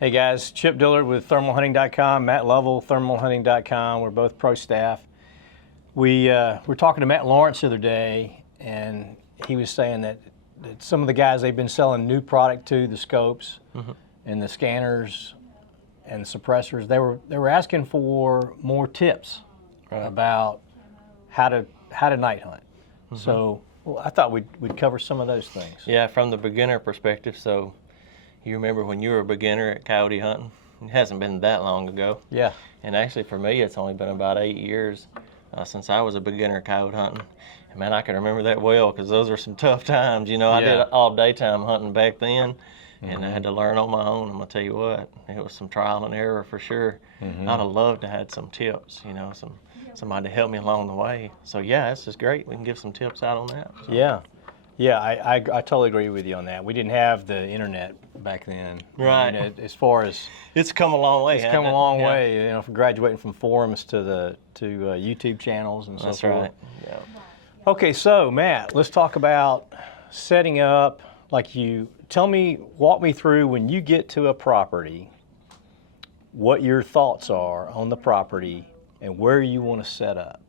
Hey guys, Chip Dillard with thermalhunting.com, Matt Lovell, thermalhunting.com. We're both pro staff. We were talking to Matt Lawrence the other day, and he was saying that some of the guys they've been selling new product to, the scopes and the scanners and the suppressors, they were asking for more tips about how to night hunt. So I thought we'd cover some of those things. Yeah, from the beginner perspective. So you remember when you were a beginner at coyote hunting? It hasn't been that long ago. Yeah. And actually for me, it's only been about 8 years since I was a beginner coyote hunting. And man, I can remember that well because those are some tough times. You know, I did all daytime hunting back then, and I had to learn on my own. I'm gonna tell you what, it was some trial and error for sure. I'd have loved to have had some tips, you know, somebody to help me along the way. So yeah, this is great. We can give some tips out on that. So. Yeah, I totally agree with you on that. We didn't have the internet back then. Right. I mean, as far as it's come a long way. It's come a long way. You know, from graduating from forums to YouTube channels and so forth. That's right. Yeah. Okay, so Matt, let's talk about setting up. Walk me through when you get to a property, what your thoughts are on the property and where you want to set up.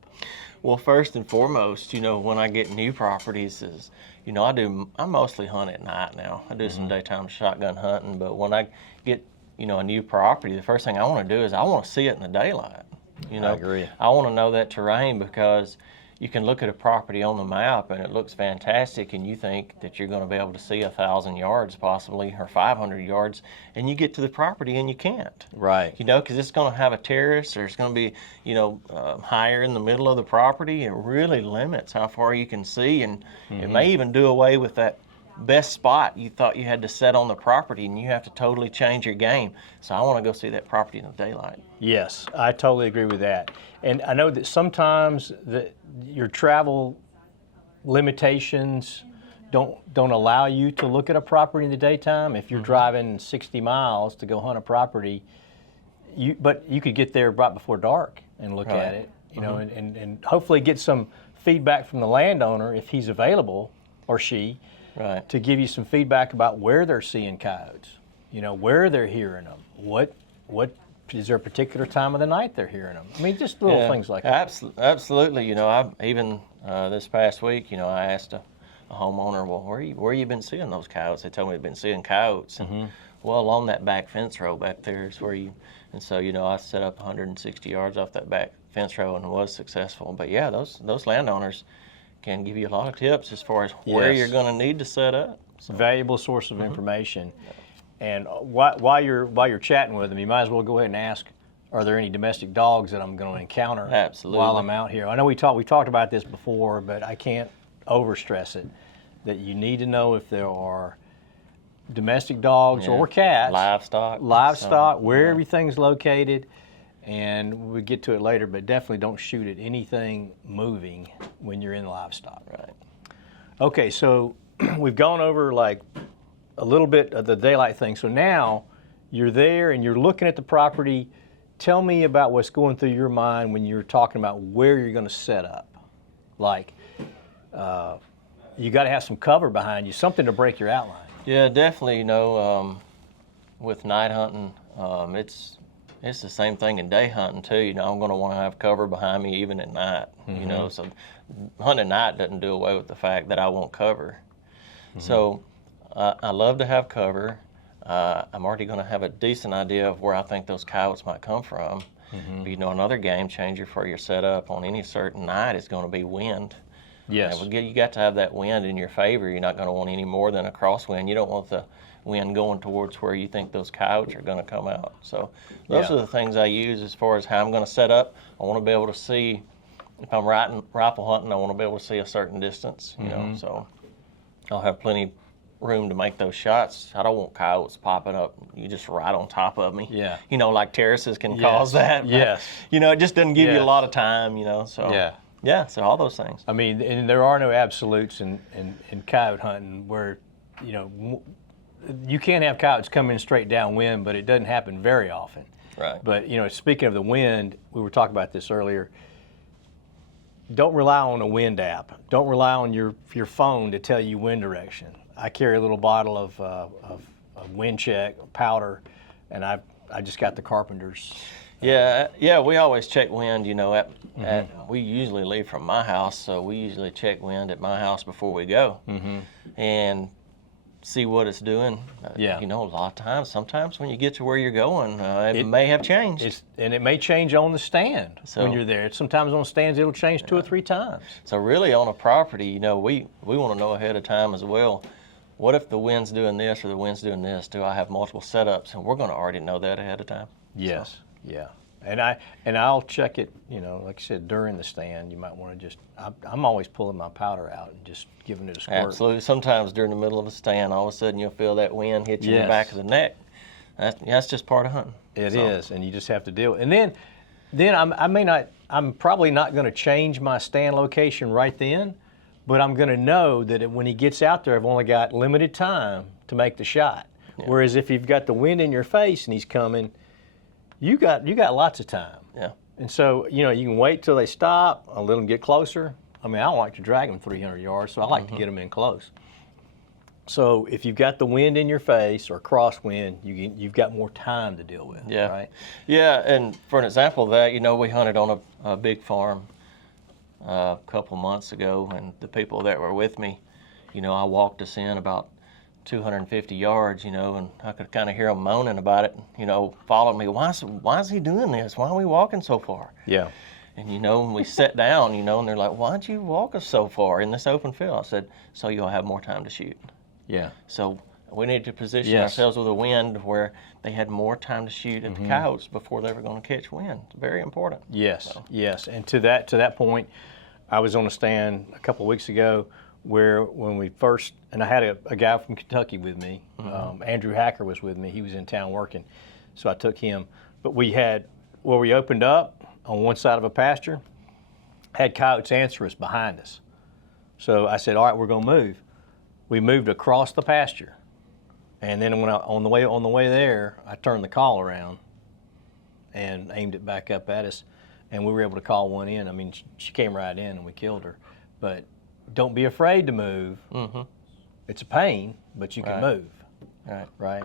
Well, first and foremost, you know, when I get new properties is, you know, I mostly hunt at night now. I do some daytime shotgun hunting, but when I get, you know, a new property, the first thing I want to do is I want to see it in the daylight. You know, I agree. I want to know that terrain because you can look at a property on the map and it looks fantastic and you think that you're going to be able to see 1,000 yards possibly or 500 yards, and you get to the property and you can't. Right. You know, because it's going to have a terrace or it's going to be, you know, higher in the middle of the property. It really limits how far you can see, and it may even do away with that best spot you thought you had to set on the property, and you have to totally change your game. So I want to go see that property in the daylight. Yes, I totally agree with that. And I know that sometimes your travel limitations don't allow you to look at a property in the daytime. If you're driving 60 miles to go hunt a property, but you could get there right before dark and look at it, you know, and hopefully get some feedback from the landowner if he's available or she. Right. To give you some feedback about where they're seeing coyotes, you know, where they're hearing them, what is there a particular time of the night they're hearing them? I mean, just little things like that. Absolutely. You know, I've even this past week, you know, I asked a homeowner, well, where you been seeing those coyotes? They told me they've been seeing coyotes, and well, along that back fence row back there is where you. And so, you know, I set up 160 yards off that back fence row and was successful. But yeah, those landowners can give you a lot of tips as far as where you're going to need to set up. So. Valuable source of information. And while you're chatting with them, you might as well go ahead and ask, are there any domestic dogs that I'm going to encounter while I'm out here? I know we talked about this before, but I can't overstress it, that you need to know if there are domestic dogs or cats, livestock, where everything's located. And we'll get to it later, but definitely don't shoot at anything moving when you're in livestock. Right. Okay, so we've gone over like a little bit of the daylight thing. So now you're there and you're looking at the property. Tell me about what's going through your mind when you're talking about where you're going to set up. Like, you got to have some cover behind you, something to break your outline. Yeah, definitely. You know, with night hunting, it's the same thing in day hunting too. You know, I'm going to want to have cover behind me even at night. You know, so hunting at night doesn't do away with the fact that I want cover. So I love to have cover. I'm already going to have a decent idea of where I think those coyotes might come from. But, you know, another game changer for your setup on any certain night is going to be wind. Yes. You got to have that wind in your favor. You're not going to want any more than a crosswind. You don't want the wind going towards where you think those coyotes are going to come out. So those are the things I use as far as how I'm going to set up. I want to be able to see, if I'm rifle hunting, I want to be able to see a certain distance, you know, so I'll have plenty room to make those shots. I don't want coyotes popping up, you just right on top of me. Yeah. You know, like terraces can cause that. Yes. You know, it just doesn't give you a lot of time, you know, so. Yeah, so all those things. I mean, and there are no absolutes in coyote hunting where, you know, you can't have coyotes coming straight downwind, but it doesn't happen very often. Right. But, you know, speaking of the wind, we were talking about this earlier. Don't rely on a wind app. Don't rely on your phone to tell you wind direction. I carry a little bottle of wind check powder, and I just got the carpenters. Yeah, we always check wind, you know, we usually leave from my house, so we usually check wind at my house before we go and see what it's doing. You know, a lot of times, sometimes when you get to where you're going, it may have changed. And it may change on the stand when you're there. Sometimes on stands it'll change 2 or 3 times. So really on a property, you know, we want to know ahead of time as well, what if the wind's doing this or the wind's doing this? Do I have multiple setups? And we're going to already know that ahead of time. Yes. So. Yeah. And I'll check it, you know, like I said, during the stand. You might want to just, I'm always pulling my powder out and just giving it a squirt. Absolutely. Sometimes during the middle of a stand, all of a sudden you'll feel that wind hit you in the back of the neck. That's just part of hunting. It is, and you just have to deal. And then I'm probably not going to change my stand location right then, but I'm going to know that when he gets out there, I've only got limited time to make the shot. Yeah. Whereas if you've got the wind in your face and he's coming, you got lots of time. Yeah. And so, you know, you can wait till they stop, I'll let them get closer. I mean, I don't like to drag them 300 yards, so I like to get them in close. So if you've got the wind in your face or crosswind, you've got more time to deal with, right? Yeah, and for an example of that, you know, we hunted on a big farm a couple months ago, and the people that were with me, you know, I walked us in about 250 yards, you know, and I could kind of hear them moaning about it, you know, followed me. Why is he doing this? Why are we walking so far? Yeah. And, you know, when we sat down, you know, and they're like, why'd you walk us so far in this open field? I said, so you'll have more time to shoot. Yeah. So we needed to position ourselves with a wind where they had more time to shoot at the coyotes before they were going to catch wind. It's very important. Yes, so. Yes. And to that point, I was on a stand a couple of weeks ago where when we first, and I had a guy from Kentucky with me, Andrew Hacker was with me. He was in town working, so I took him. But we had, where we opened up on one side of a pasture, had coyotes answer us behind us. So I said, all right, we're going to move. We moved across the pasture. And then when on the way there, I turned the call around and aimed it back up at us, and we were able to call one in. I mean, she came right in and we killed her. But don't be afraid to move. It's a pain, but you can move. Right.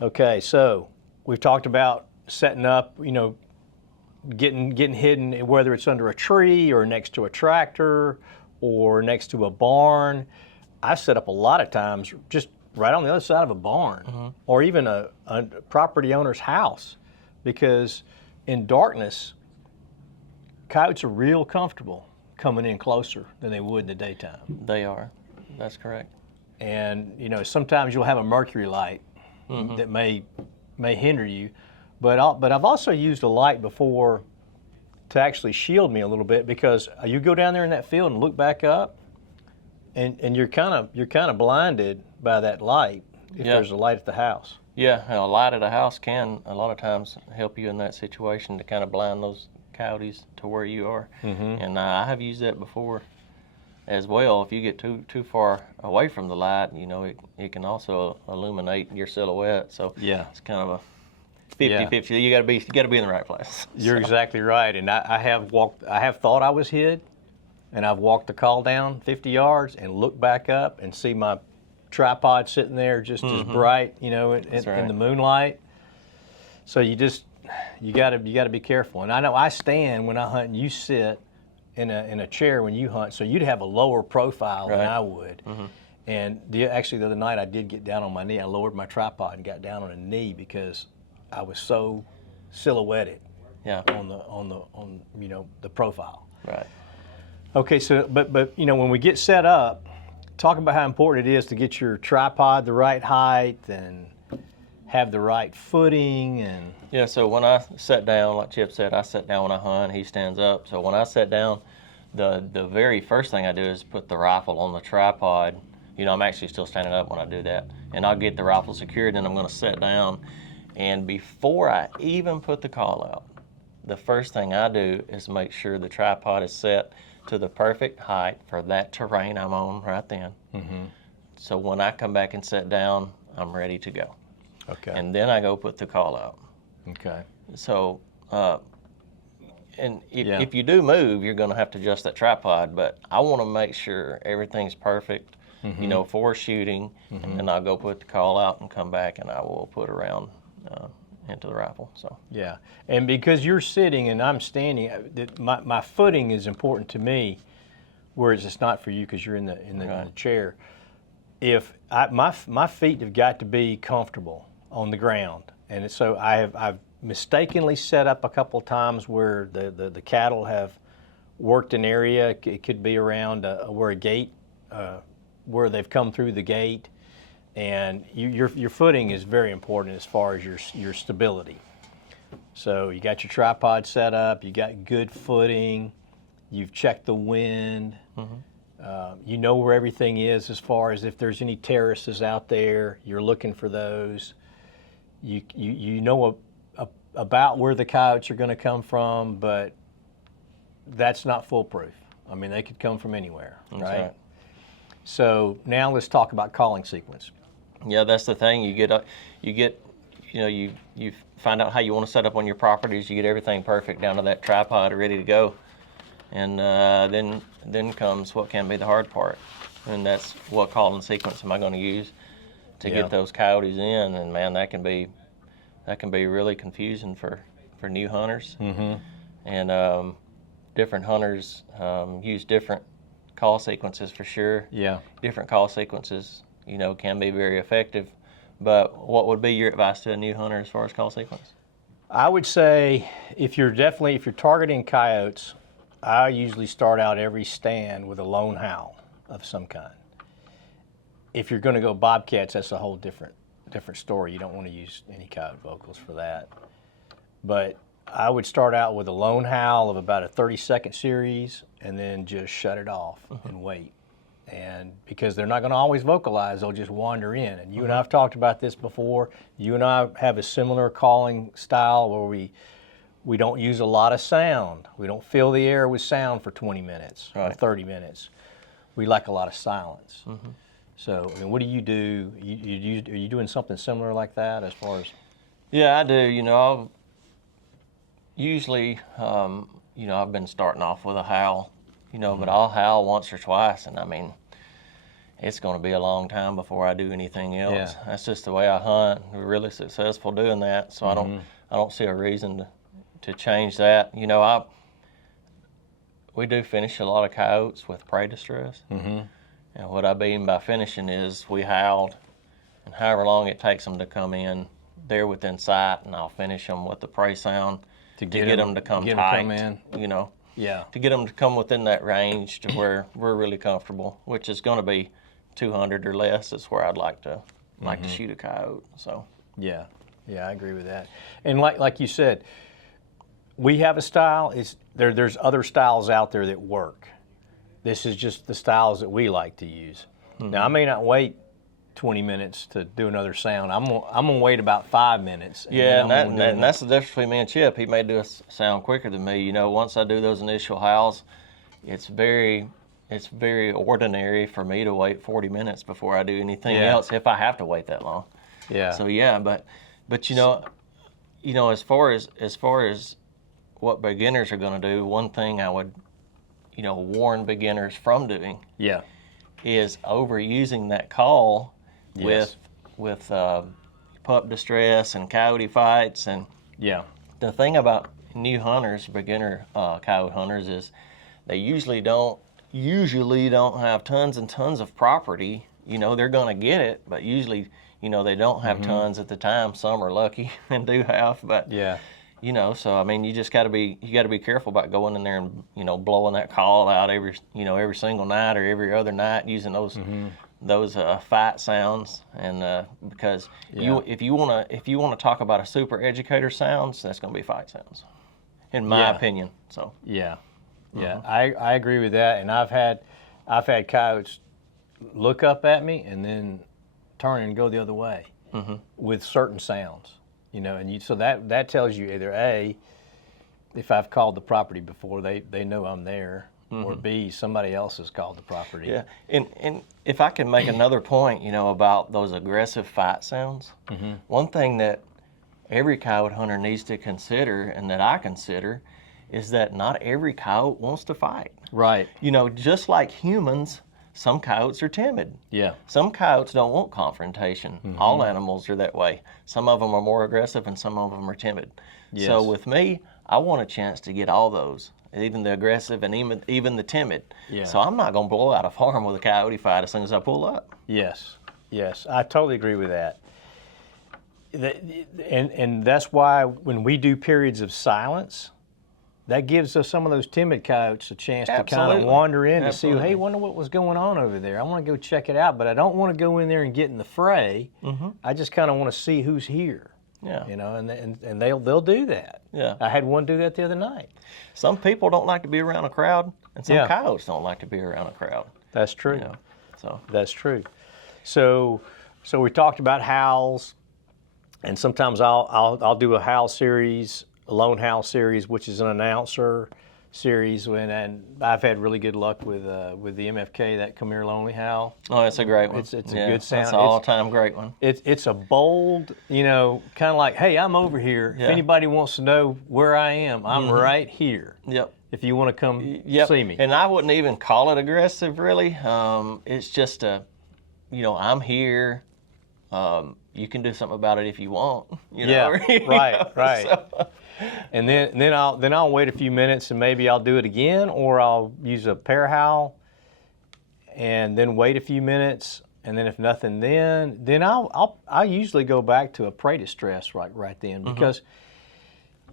Okay, so we've talked about setting up, you know, getting hidden, whether it's under a tree or next to a tractor or next to a barn. I set up a lot of times just right on the other side of a barn or even a property owner's house, because in darkness, coyotes are real comfortable coming in closer than they would in the daytime. They are. That's correct. And, you know, sometimes you'll have a mercury light that may hinder you, but I've also used a light before to actually shield me a little bit, because you go down there in that field and look back up, and you're kind of blinded by that light if there's a light at the house. Yeah, a light at a house can a lot of times help you in that situation to kind of blind those coyotes to where you are. And I have used that before as well. If you get too far away from the light, you know, it can also illuminate your silhouette. So it's kind of a 50-50. You got to be in the right place. You're exactly right. And I have thought I was hid, and I've walked the call down 50 yards and looked back up and see my tripod sitting there just as bright, you know, in the moonlight. So you got to be careful. And I know I stand when I hunt, and you sit in a chair when you hunt, so you'd have a lower profile than I would. And actually the other night I did get down on my knee. I lowered my tripod and got down on a knee because I was so silhouetted on you know, the profile. Right. Okay, so but you know, when we get set up, talk about how important it is to get your tripod the right height and have the right footing. And yeah, so when I sit down, like Chip said, I sit down when I hunt, he stands up. So when I sit down, the very first thing I do is put the rifle on the tripod. You know, I'm actually still standing up when I do that. And I'll get the rifle secured, and I'm going to sit down. And before I even put the call out, the first thing I do is make sure the tripod is set to the perfect height for that terrain I'm on right then. So when I come back and sit down, I'm ready to go. Okay. And then I go put the call out. Okay. So, and if you do move, you're going to have to adjust that tripod, but I want to make sure everything's perfect you know, for shooting, and then I'll go put the call out and come back and I will put a round into the rifle. So yeah, and because you're sitting and I'm standing, my footing is important to me, whereas it's not for you because you're in the chair. If my feet have got to be comfortable on the ground, and so I've mistakenly set up a couple of times where the cattle have worked an area. It could be around where a gate, where they've come through the gate. And your footing is very important as far as your stability. So you got your tripod set up, you got good footing, you've checked the wind, you know where everything is as far as if there's any terraces out there, you're looking for those. You know about where the coyotes are going to come from, but that's not foolproof. I mean, they could come from anywhere, right? So now let's talk about calling sequence. Yeah, that's the thing. You find out how you want to set up on your properties. You get everything perfect down to that tripod ready to go, and then comes what can be the hard part, and that's what calling sequence am I going to use to get those coyotes in. And man, that can be really confusing for new hunters. And different hunters use different call sequences for sure. Yeah, different call sequences, you know, can be very effective. But what would be your advice to a new hunter as far as call sequence? I would say if you're targeting coyotes, I usually start out every stand with a lone howl of some kind. If you're going to go bobcats, that's a whole different story. You don't want to use any coyote vocals for that. But I would start out with a lone howl of about a 30-second series and then just shut it off and wait. And because they're not going to always vocalize, they'll just wander in. And you and I have talked about this before. You and I have a similar calling style where we don't use a lot of sound. We don't fill the air with sound for 20 minutes or 30 minutes. We like a lot of silence. So, I mean, what do you do? Are you doing something similar like that as far as? Yeah, I do. You know, usually, you know, I've been starting off with a howl, you know, but I'll howl once or twice, and I mean, it's going to be a long time before I do anything else. Yeah. That's just the way I hunt. We're really successful doing that, so I don't see a reason to change that. You know, we do finish a lot of coyotes with prey distress, and what I mean by finishing is we howled, and however long it takes them to come in, they're within sight, and I'll finish them with the prey sound to get them to come tight, you know. Yeah. To get them to come within that range to where we're really comfortable, which is going to be 200 or less. Is where I'd like to shoot a coyote. So. Yeah, I agree with that. And like you said, we have a style. There's other styles out there that work. This is just the styles that we like to use. Now I may not wait 20 minutes to do another sound. I'm gonna wait about 5 minutes. And that's the difference between me and Chip. He may do a sound quicker than me. You know, once I do those initial howls, it's very ordinary for me to wait 40 minutes before I do anything else if I have to wait that long. Yeah. So but you know, as far as what beginners are going to do, one thing I would, you know, warn beginners from doing. Yeah. Is overusing that call with pup distress and coyote fights. And the thing about new hunters, beginner coyote hunters, is they usually don't have tons and tons of property. You know, they're going to get it, but usually, you know, they don't have tons at the time. Some are lucky and do have, but you know, so I mean, you got to be careful about going in there and, you know, blowing that call out every single night or every other night using those fight sounds. And because if you want to talk about a super educator sounds, that's going to be fight sounds, in my opinion. So I agree with that. And I've had coyotes look up at me and then turn and go the other way with certain sounds. You know, and so that tells you either A, if I've called the property before, they know I'm there, or B, somebody else has called the property. Yeah, and if I can make another point, you know, about those aggressive fight sounds, one thing that every coyote hunter needs to consider, and that I consider, is that not every coyote wants to fight. Right. You know, just like humans, some coyotes are timid. Yeah. Some coyotes don't want confrontation. All animals are that way. Some of them are more aggressive and some of them are timid. Yes. So with me, I want a chance to get all those, even the aggressive and even the timid. Yeah. So I'm not going to blow out a farm with a coyote fight as soon as I pull up. Yes. Yes. I totally agree with that. And that's why when we do periods of silence, that gives us some of those timid coyotes a chance to kind of wander in to see, hey, wonder what was going on over there. I want to go check it out, but I don't want to go in there and get in the fray. I just kind of want to see who's here. Yeah. You know, and they'll do that. Yeah. I had one do that the other night. Some people don't like to be around a crowd, and some coyotes don't like to be around a crowd. That's true. You know, so that's true. So we talked about howls, and sometimes I'll do a howl series, a lone howl series, which is an announcer series, and I've had really good luck with the MFK, that Come Here Lonely Howl. Oh, it's a great one. It's a good sound. It's an all-time great one. It's a bold, you know, kind of like, hey, I'm over here. Yeah. If anybody wants to know where I am, I'm right here. Yep. If you want to come see me. And I wouldn't even call it aggressive, really. It's just I'm here. You can do something about it if you want. You know? Yeah, right. So. And then I'll wait a few minutes and maybe I'll do it again, or I'll use a pair howl and then wait a few minutes, and then if nothing, then I'll usually go back to a prey distress right then, because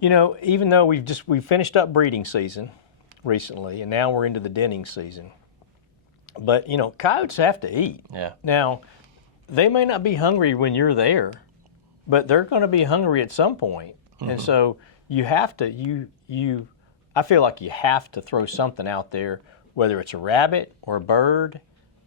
you know, even though we finished up breeding season recently and now we're into the denning season, but you know, coyotes have to eat. Yeah. Now, they may not be hungry when you're there, but they're going to be hungry at some point. And so you have to, I feel like you have to throw something out there, whether it's a rabbit or a bird,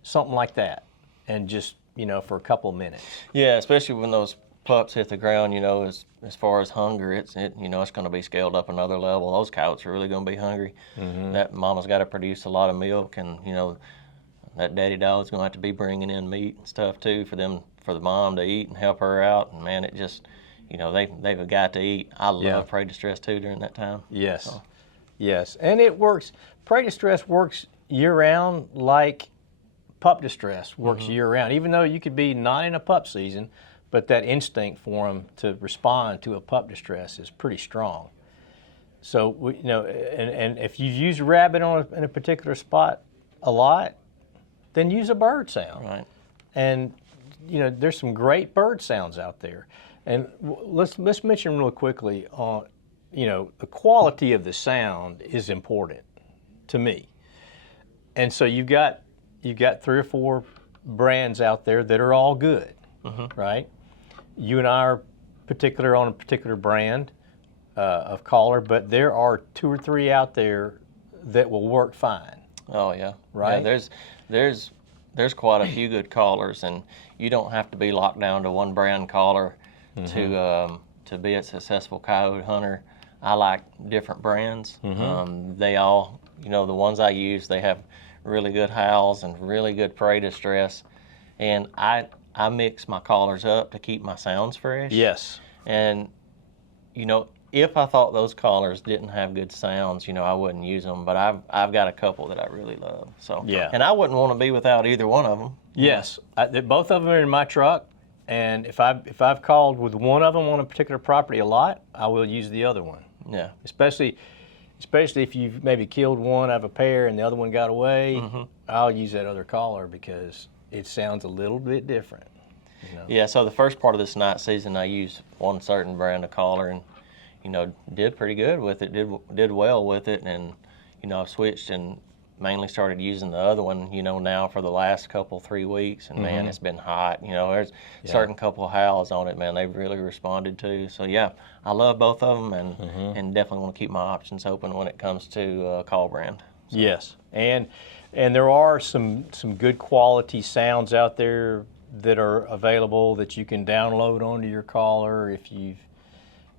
something like that, and just, you know, for a couple of minutes. Yeah, especially when those pups hit the ground, you know, as far as hunger, it's going to be scaled up another level. Those coyotes are really going to be hungry. That mama's got to produce a lot of milk, and, you know, that daddy dog's going to have to be bringing in meat and stuff too for the mom to eat and help her out. And man, it just, you know, they've got to eat. I love prey distress too during that time. Yes, yes, and it works. Prey distress works year round, like pup distress works year round. Even though you could be not in a pup season, but that instinct for them to respond to a pup distress is pretty strong. So you know, and if you use a rabbit in a particular spot a lot, then use a bird sound. Right. And you know, there's some great bird sounds out there. And let's mention real quickly on, you know, the quality of the sound is important to me. And so you've got 3 or 4 brands out there that are all good, right? You and I are on a particular brand of caller, but there are 2 or 3 out there that will work fine. Oh yeah, right. Yeah, there's quite a few good callers, and you don't have to be locked down to one brand caller to be a successful coyote hunter. I like different brands. They all, you know, the ones I use, they have really good howls and really good prey distress, and I mix my callers up to keep my sounds fresh. Yes. And you know, if I thought those callers didn't have good sounds, you know, I wouldn't use them. But I've got a couple that I really love. So yeah. And I wouldn't want to be without either one of them. Yes, both of them are in my truck. And if I've called with one of them on a particular property a lot, I will use the other one. Yeah. Especially if you've maybe killed one out of a pair and the other one got away, I'll use that other caller because it sounds a little bit different. You know? Yeah. So the first part of this night season, I used one certain brand of caller, and you know, did pretty good with it. Did well with it, and you know, I've switched and mainly started using the other one, you know, now for the last 3 weeks, and man, it's been hot. You know, there's certain couple of howls on it, man, they've really responded to. So yeah, I love both of them, and definitely want to keep my options open when it comes to call brand. So. Yes, and there are some good quality sounds out there that are available that you can download onto your caller if you've.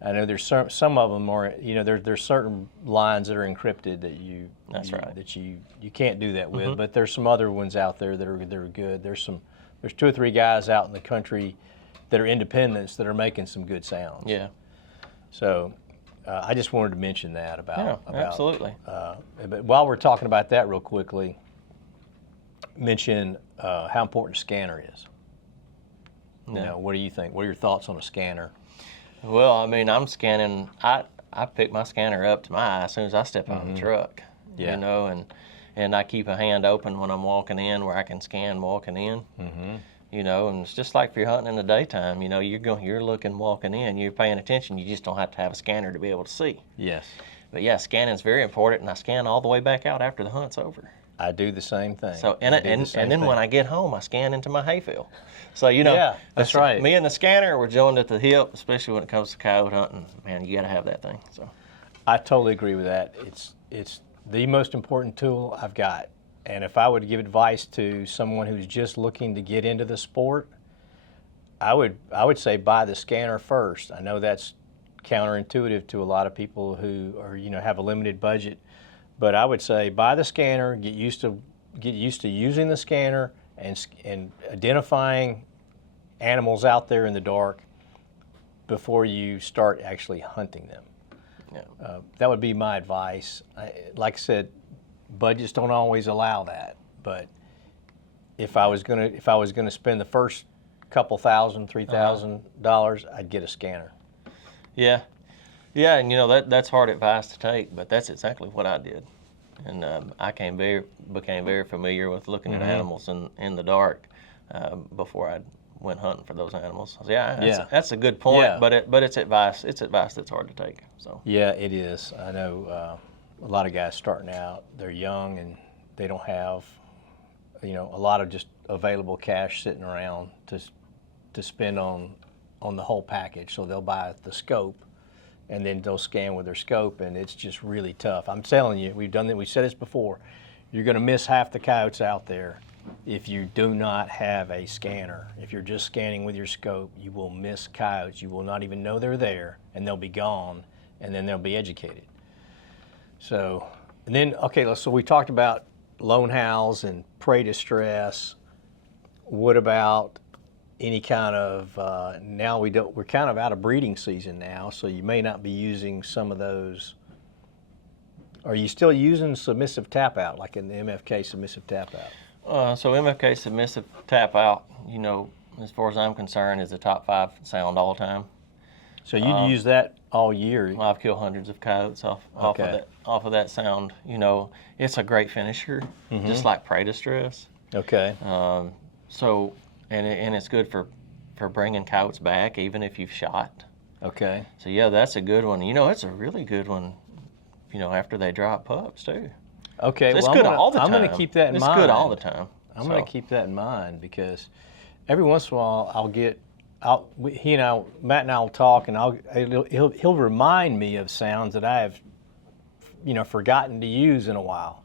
I know there's some of them are, you know, there's certain lines that are encrypted that you can't do that with, but there's some other ones out there that are good. There's 2 or 3 guys out in the country that are independents that are making some good sounds. Yeah. So I just wanted to mention that about absolutely. But while we're talking about that real quickly, mention how important a scanner is. You know, what do you think? What are your thoughts on a scanner? Well, I mean, I'm scanning. I pick my scanner up to my eye as soon as I step out of the truck. Yeah. You know, and I keep a hand open when I'm walking in where I can scan walking in. You know, and it's just like if you're hunting in the daytime. You know, you're looking walking in, you're paying attention. You just don't have to have a scanner to be able to see. Yes. But yeah, scanning's very important, and I scan all the way back out after the hunt's over. I do the same thing. So and then when I get home, I scan into my hayfield. So you know, yeah, that's right. Me and the scanner, we're joined at the hip, especially when it comes to coyote hunting. Man, you got to have that thing. So I totally agree with that. It's the most important tool I've got. And if I would give advice to someone who's just looking to get into the sport, I would say buy the scanner first. I know that's counterintuitive to a lot of people who are, you know, have a limited budget, but I would say buy the scanner, get used to using the scanner and identifying animals out there in the dark before you start actually hunting them. yeah, That would be my advice. Like I said, budgets don't always allow that, but if I was gonna spend the first couple $1,000, $3,000, I'd get a scanner. yeah, and you know that's hard advice to take, but that's exactly what I did, and I became very familiar with looking at animals in the dark before I went hunting for those animals. So, that's a good point, Yeah. but it's advice that's hard to take. So Yeah, it is. I know a lot of guys starting out, they're young and they don't have, you know, a lot of just available cash sitting around to spend on the whole package. So they'll buy the scope and then they'll scan with their scope, and it's just really tough. I'm telling you, we've said this before, you're going to miss half the coyotes out there if you do not have a scanner. If you're just scanning with your scope, you will miss coyotes. You will not even know they're there, and they'll be gone, and then they'll be educated. So, and then, okay, so we talked about lone howls and prey distress. What about any kind of, now we're kind of out of breeding season now, so you may not be using some of those. Are you still using submissive tap out, like in the MFK submissive tap out? So MFK submissive tap out, you know, as far as I'm concerned, is the top 5 sound all the time. So you'd use that all year? I've killed hundreds of coyotes off of that sound. You know, it's a great finisher, just like prey distress. Okay. So, and it's good for bringing coyotes back, even if you've shot. Okay. So yeah, that's a good one. You know, it's a really good one. You know, after they drop pups too. Okay. So it's good all the time. I'm going to keep that in mind. It's good all the time. I'm going to keep that in mind because every once in a while Matt and I will talk, and he'll remind me of sounds that I have, you know, forgotten to use in a while.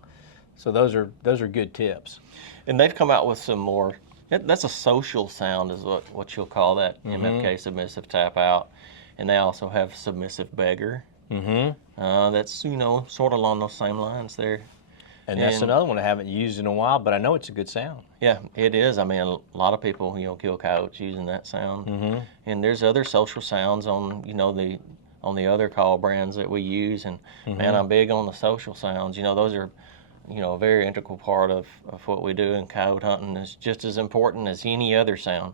So those are good tips. And they've come out with some more. That's a social sound, is what you'll call that, MFK submissive tap out, and they also have submissive beggar. That's, you know, sort of along those same lines there. And that's another one I haven't used in a while, but I know it's a good sound. Yeah, it is. I mean, a lot of people, you know, kill coyotes using that sound. And there's other social sounds on, you know, on the other call brands that we use. And man, I'm big on the social sounds. You know, those are, you know, a very integral part of what we do in coyote hunting. Is just as important as any other sound.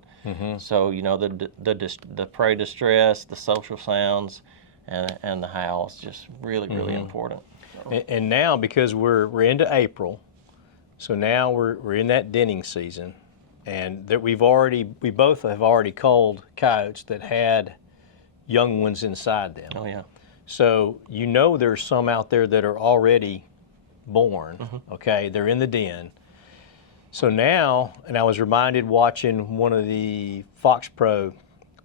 So, you know, the prey distress, the social sounds, and the howls, just really, really important. And now, because we're into April, so now we're in that denning season, and that we both have already culled coyotes that had young ones inside them. Oh yeah. So you know there's some out there that are already born. Okay, they're in the den. So now, and I was reminded watching one of the Fox Pro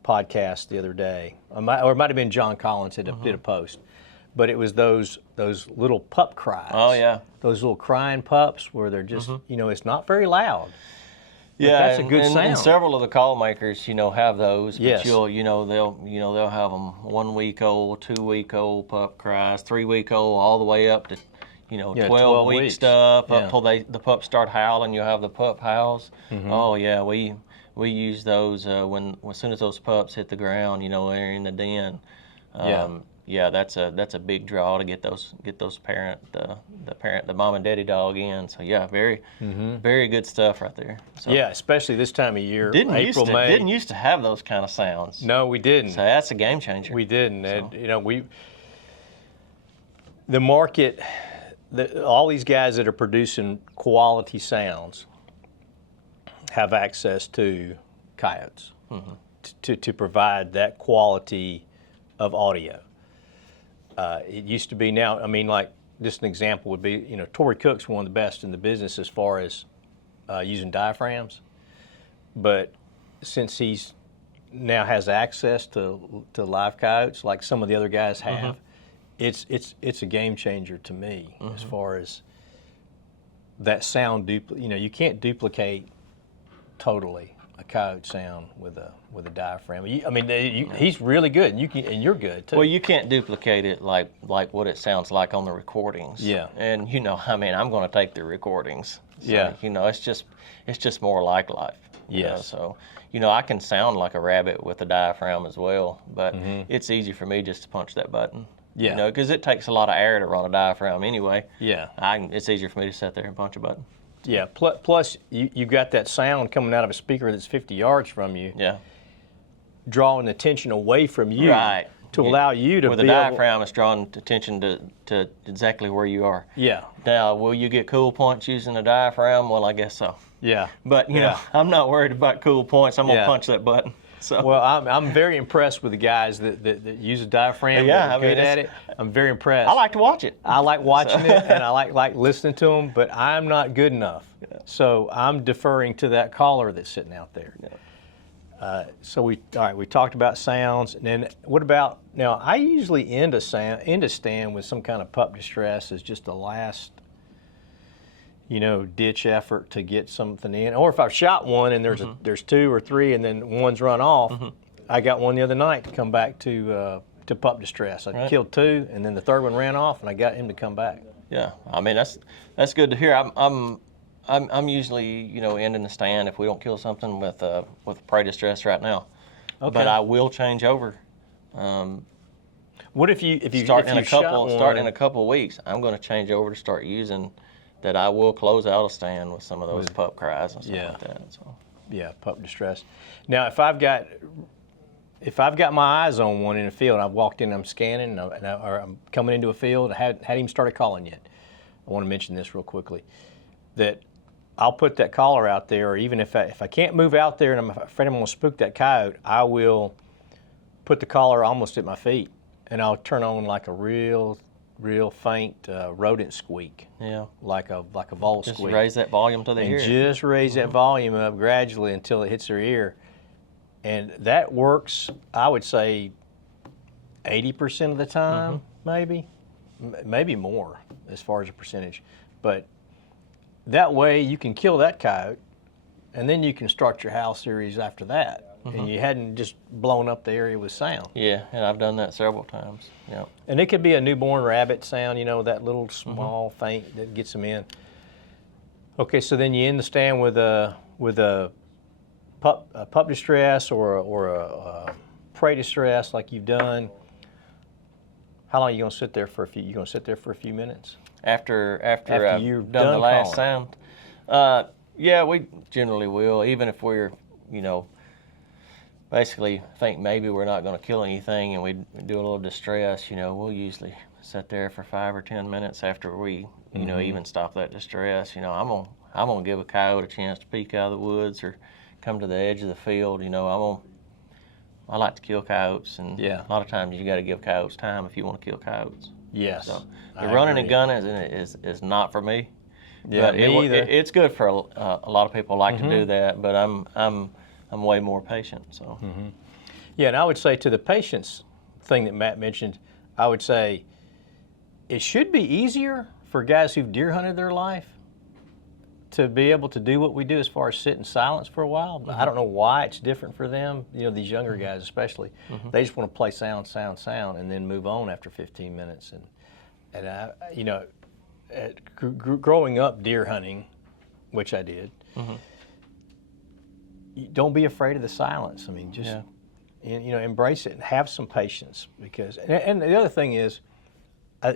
podcasts the other day, or it might have been John Collins did a post. But it was those little pup cries. Oh yeah. Those little crying pups where they're just, you know, it's not very loud. Yeah, that's a good sound. And several of the call makers, you know, have those. But yes. they'll have them 1 week old, 2 week old pup cries, 3 week old, all the way up to, you know, 12 week stuff up till the pups start howling. You'll have the pup howls. Oh yeah, we use those as soon as those pups hit the ground. You know, they're in the den. yeah, that's a big draw to get those the mom and daddy dog in. So yeah, very good stuff right there. So, yeah, especially this time of year, April, May. Didn't used to have those kind of sounds. No, we didn't. So that's a game changer. We didn't. So. And, the market, all these guys that are producing quality sounds have access to coyotes to provide that quality of audio. It used to be now, I mean, like, just an example would be, Tory Cook's one of the best in the business as far as using diaphragms. But since he's now has access to live coyotes, like some of the other guys have, it's a game changer to me as far as that sound. You can't duplicate totally a coyote sound with a diaphragm. He's really good, and you're good too. Well, you can't duplicate it like what it sounds like on the recordings. Yeah. And I'm going to take the recordings. So, yeah. It's just more like life. Yes. So, I can sound like a rabbit with a diaphragm as well, but it's easy for me just to punch that button. Yeah. Because it takes a lot of air to run a diaphragm anyway. Yeah. It's easier for me to sit there and punch a button. Yeah. Plus, you got that sound coming out of a speaker that's 50 yards from you. Yeah. Drawing attention away from you. Right. To allow you to with a diaphragm, it's drawing attention to exactly where you are. Yeah. Now, will you get cool points using a diaphragm? Well, I guess so. Yeah. But you know, I'm not worried about cool points. I'm gonna punch that button. So. Well, I'm very impressed with the guys that use a diaphragm. Yeah, good at it. I'm very impressed. I like to watch it. I like watching it, and I like listening to them. But I'm not good enough. Yeah. So I'm deferring to that caller that's sitting out there. Yeah. So we talked about sounds, and then what about now? I usually end a stand with some kind of pup distress as just a last, ditch effort to get something in. Or if I've shot one and there's two or three, and then one's run off. I got one the other night to come back to pup distress. I killed two, and then the third one ran off, and I got him to come back. Yeah, I mean that's good to hear. I'm usually ending the stand if we don't kill something with prey distress right now. Okay. But I will change over. What if you start in a couple of weeks? I'm going to change over to start using that. I will close out a stand with some of those pup cries and stuff like that. So. Yeah, pup distress. Now, if I've got my eyes on one in a field, I've walked in, I'm scanning, or I'm coming into a field, I hadn't even started calling yet. I want to mention this real quickly, that I'll put that collar out there, or even if I can't move out there and I'm afraid I'm going to spook that coyote, I will put the collar almost at my feet, and I'll turn on like a real faint rodent squeak. Yeah. Like a vole squeak. Just raise that volume to the ear. And just raise that volume up gradually until it hits their ear. And that works, I would say, 80% of the time, maybe more as far as a percentage. But that way you can kill that coyote, and then you can start your howl series after that. And you hadn't just blown up the area with sound. Yeah, and I've done that several times. Yeah. And it could be a newborn rabbit sound, that little small faint that gets them in. Okay, so then you end the stand with a pup distress or a prey distress like you've done. How long are you going to sit there for? You going to sit there for a few minutes? After you've done the last sound? Yeah, we generally will, even if we're, basically think maybe we're not going to kill anything and we do a little distress, we'll usually sit there for 5 or 10 minutes after we, even stop that distress. I'm gonna give a coyote a chance to peek out of the woods or come to the edge of the field. I like to kill coyotes, and a lot of times you got to give coyotes time if you want to kill coyotes. Yes. So the running and gunning is not for me. Yeah, but me either. It's good for a lot of people like to do that, but I'm way more patient. So. Yeah, and I would say to the patience thing that Matt mentioned, I would say it should be easier for guys who've deer hunted their life to be able to do what we do as far as sit in silence for a while. But I don't know why it's different for them, these younger guys especially. They just want to play sound, and then move on after 15 minutes. And I, growing up deer hunting, which I did, don't be afraid of the silence. I mean, and embrace it and have some patience, because and the other thing is,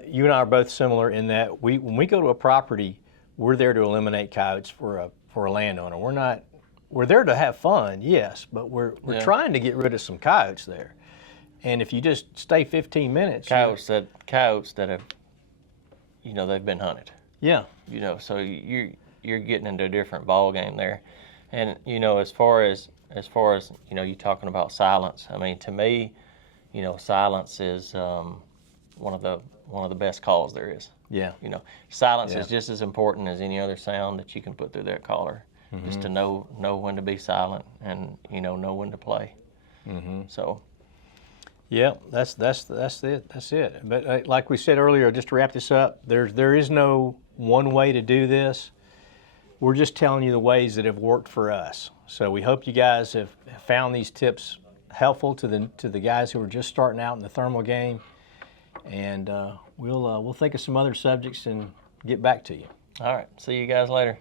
you and I are both similar in that when we go to a property, we're there to eliminate coyotes for a landowner. We're there to have fun, yes, but we're trying to get rid of some coyotes there. And if you just stay 15 minutes, coyotes that have, they've been hunted. Yeah. So you're getting into a different ball game there. And as far as you talking about silence, I mean, to me, silence is one of the best calls there is. Yeah. Silence is just as important as any other sound that you can put through that collar. Mm-hmm. Just to know when to be silent and know when to play. Mm-hmm. So. Yeah, that's it. That's it. But like we said earlier, just to wrap this up, there is no one way to do this. We're just telling you the ways that have worked for us. So we hope you guys have found these tips helpful to the guys who are just starting out in the thermal game. And we'll think of some other subjects and get back to you. All right. See you guys later.